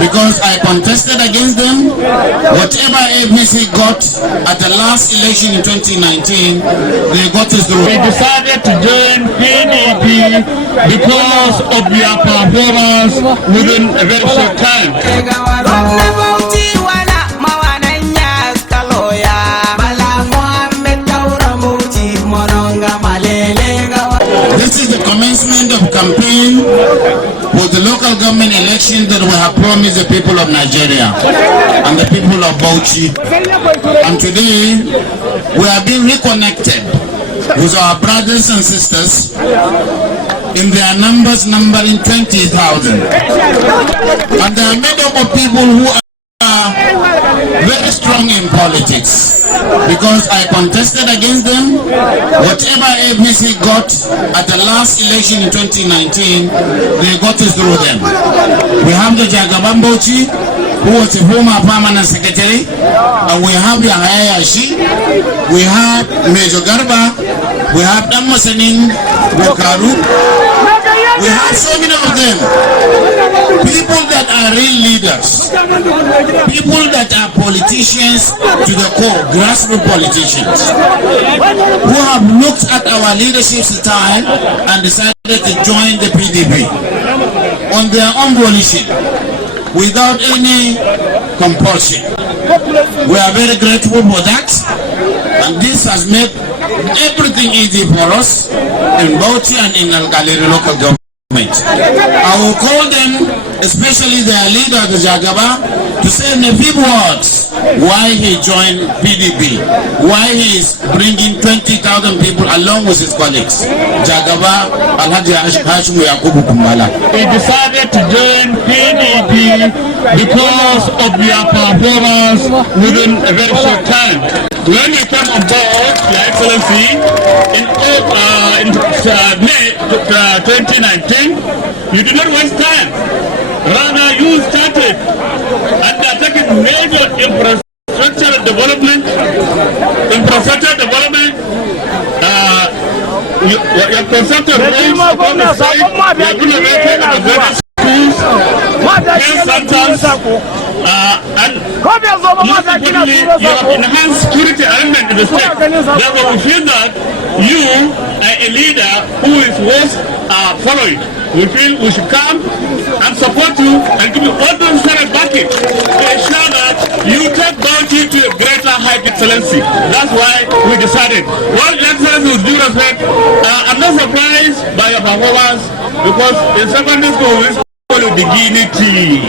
because I contested against them. Whatever APC got at the last election in 2019, they got us through. We decided to join PDP because of their performance within a very short time. This is the commencement of campaign for the local government election that we have promised the people of Nigeria and the people of Bauchi. And today, we are being reconnected with our brothers and sisters in their numbers numbering 20,000. And they are made up of people who are very strong in politics, because I contested against them. Whatever APC got at the last election in 2019, they got us through them. We have the Kauran Bauchi, who was a former permanent secretary, and we have Yahaya Yashi, we have Major Garba, we have Damasanin Bokaru, we have so many of them. People that are real leaders, people that are politicians to the core, grassroots politicians, who have looked at our leadership style and decided to join the PDP on their own volition, without any compulsion. We are very grateful for that, and this has made everything easy for us in Bauchi and in Algalere local government. I will call them, especially their leader, the Jagaba, to say in a few words why he joined PDP, why he is bringing 20,000 people along with his colleagues. Jagaba Alhaji Hashimu Yakubu Kumbala. We decided to join PDP because of their performance within a very short time. When we came on board, Your Excellency, in May 2019, you did not waste time. Rather, you started undertaking major infrastructure development. You have constructed roads upon the site. You have been erected at the various schools, health centers, and most importantly, you have enhanced security element in the state. Therefore, we feel that you are a leader who is worth following. We feel we should come and support you and give you all the necessary backing to ensure that you take Bauchi to a greater height, Excellency. That's why we decided. Well, Excellency, with due respect, I'm not surprised by your performance, because in secondary school, we call it dignity.